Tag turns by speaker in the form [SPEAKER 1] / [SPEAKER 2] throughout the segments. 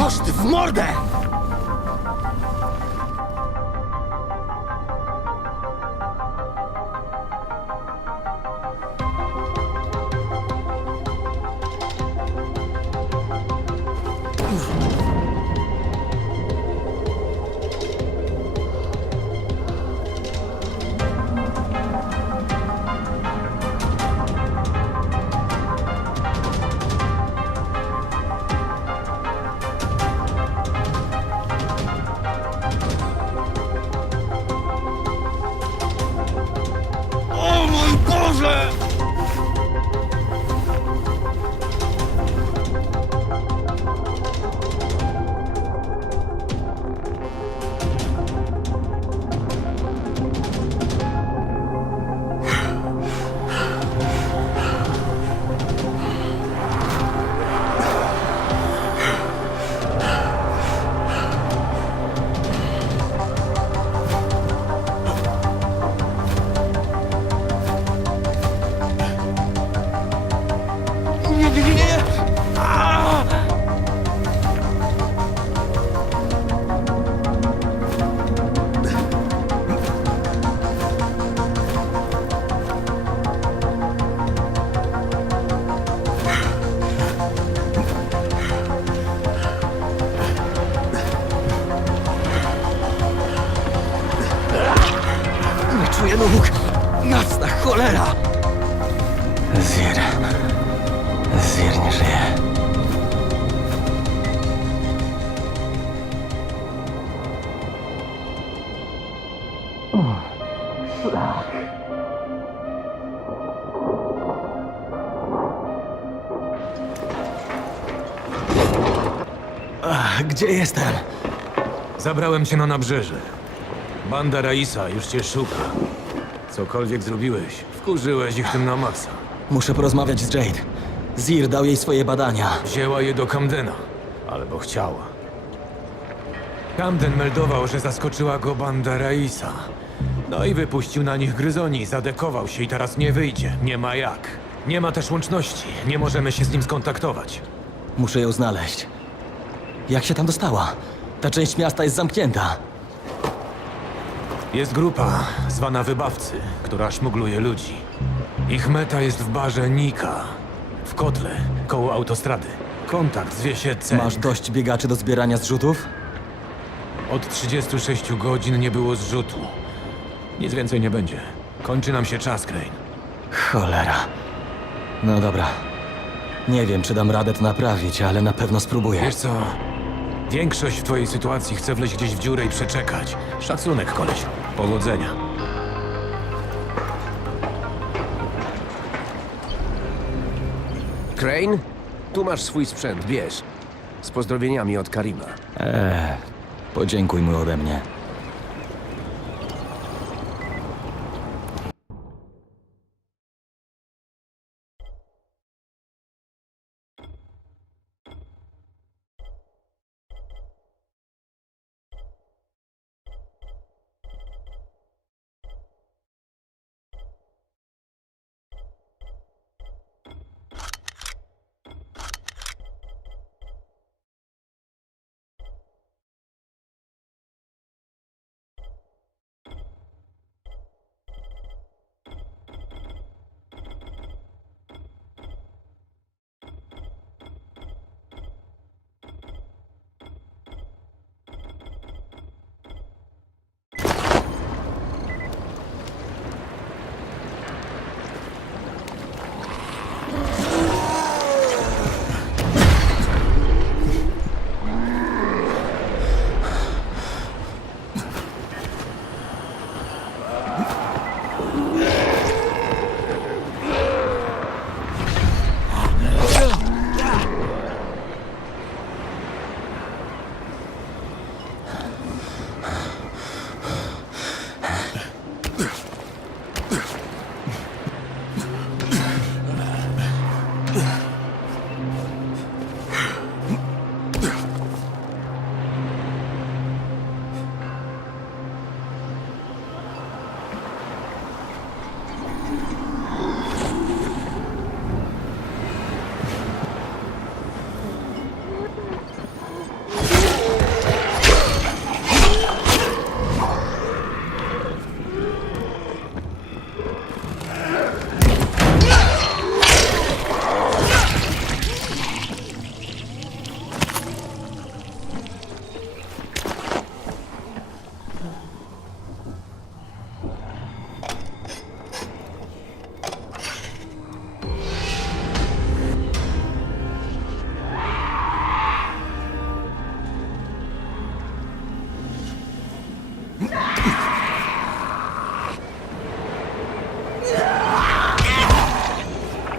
[SPEAKER 1] Oż ty w mordę! Ach, Gdzie jestem?
[SPEAKER 2] Zabrałem cię na nabrzeże. Banda Raisa już cię szuka. Cokolwiek zrobiłeś, wkurzyłeś ich tym na maksa.
[SPEAKER 1] Muszę porozmawiać z Jade. Zir dał jej swoje badania.
[SPEAKER 2] Wzięła je do Camdena. Albo chciała. Camden meldował, że zaskoczyła go banda Raisa. No i wypuścił na nich gryzoni, zadekował się i teraz nie wyjdzie. Nie ma jak. Nie ma też łączności. Nie możemy się z nim skontaktować.
[SPEAKER 1] Muszę ją znaleźć. Jak się tam dostała? Ta część miasta jest zamknięta.
[SPEAKER 2] Jest grupa, zwana Wybawcy, która szmugluje ludzi. Ich meta jest w barze Nika, w kotle, koło autostrady. Kontakt zwie się C.
[SPEAKER 1] Masz dość biegaczy do zbierania zrzutów?
[SPEAKER 2] Od 36 godzin nie było zrzutu. Nic więcej nie będzie. Kończy nam się czas, Crane.
[SPEAKER 1] Cholera. No dobra. Nie wiem, czy dam radę to naprawić, ale na pewno spróbuję.
[SPEAKER 2] Wiesz co? Większość w twojej sytuacji chce wleźć gdzieś w dziurę i przeczekać. Szacunek, koleś. Powodzenia.
[SPEAKER 3] Crane, tu masz swój sprzęt, bierz. Z pozdrowieniami od Karima.
[SPEAKER 1] Eee, podziękuj mu ode mnie.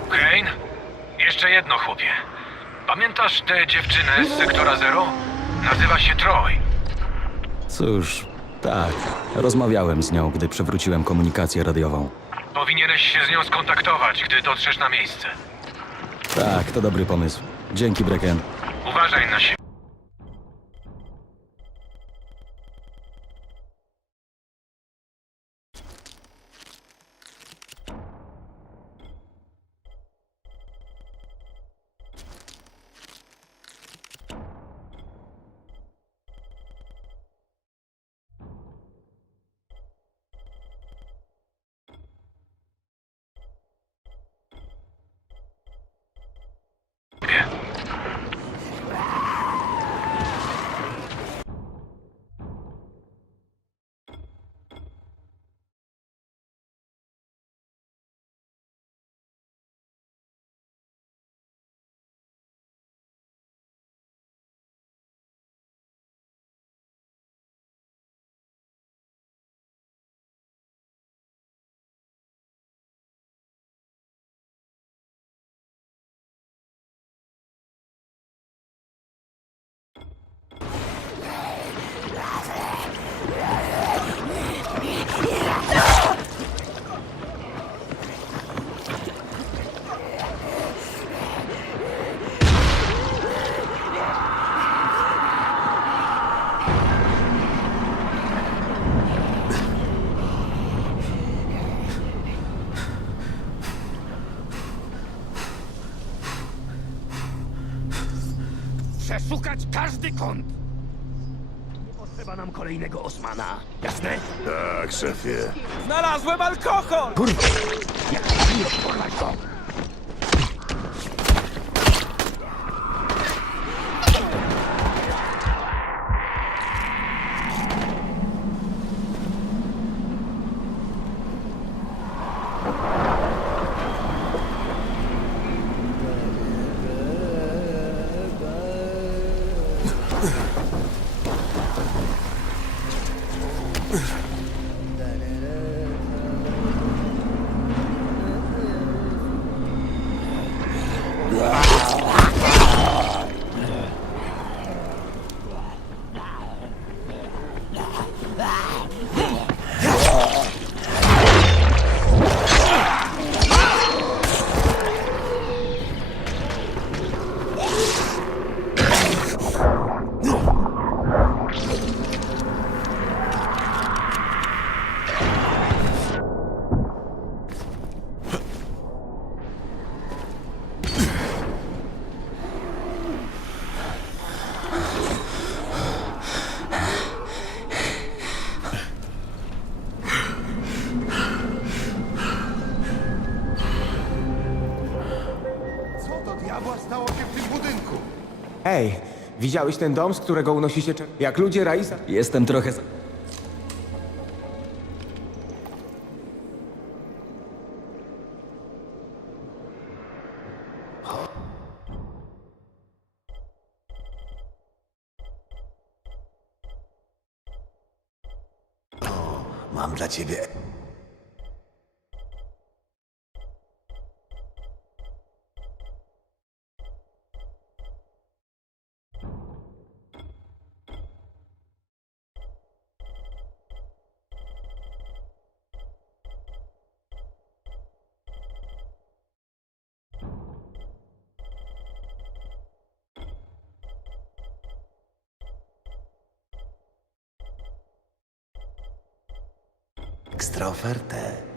[SPEAKER 1] Kane?
[SPEAKER 2] Jeszcze jedno, chłopie. Pamiętasz tę dziewczynę z sektora zero? Nazywa się Troy.
[SPEAKER 1] Cóż, tak. Rozmawiałem z nią, gdy przywróciłem komunikację radiową.
[SPEAKER 2] Powinieneś się z nią skontaktować, gdy dotrzesz na miejsce.
[SPEAKER 1] Tak, to dobry pomysł. Dzięki, Brecken.
[SPEAKER 2] Uważaj na siebie.
[SPEAKER 4] Przeszukać każdy kąt! Nie potrzeba nam kolejnego Osmana. Jasne?
[SPEAKER 5] Tak, szefie.
[SPEAKER 4] Znalazłem alkohol! Kurwa! Jak nie porwać go!
[SPEAKER 5] Stało się w tym budynku?
[SPEAKER 6] Ej, widziałeś ten dom, z którego unosi się czer... Jak ludzie Raisa...
[SPEAKER 1] Jestem trochę... za-
[SPEAKER 5] Mam dla ciebie. Ekstra ofertę.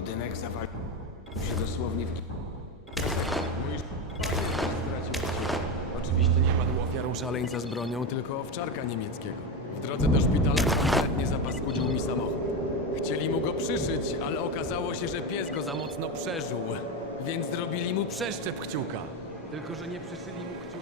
[SPEAKER 3] Budynek zawalił się dosłownie w... ki-
[SPEAKER 2] Oczywiście nie padł ofiarą szaleńca z bronią, tylko owczarka niemieckiego. W drodze do szpitala kompletnie zapaskudził mi samochód. Chcieli mu go przyszyć, ale okazało się, że pies go za mocno przeżuł. Więc zrobili mu przeszczep kciuka. Tylko, że nie przyszyli mu kciuka.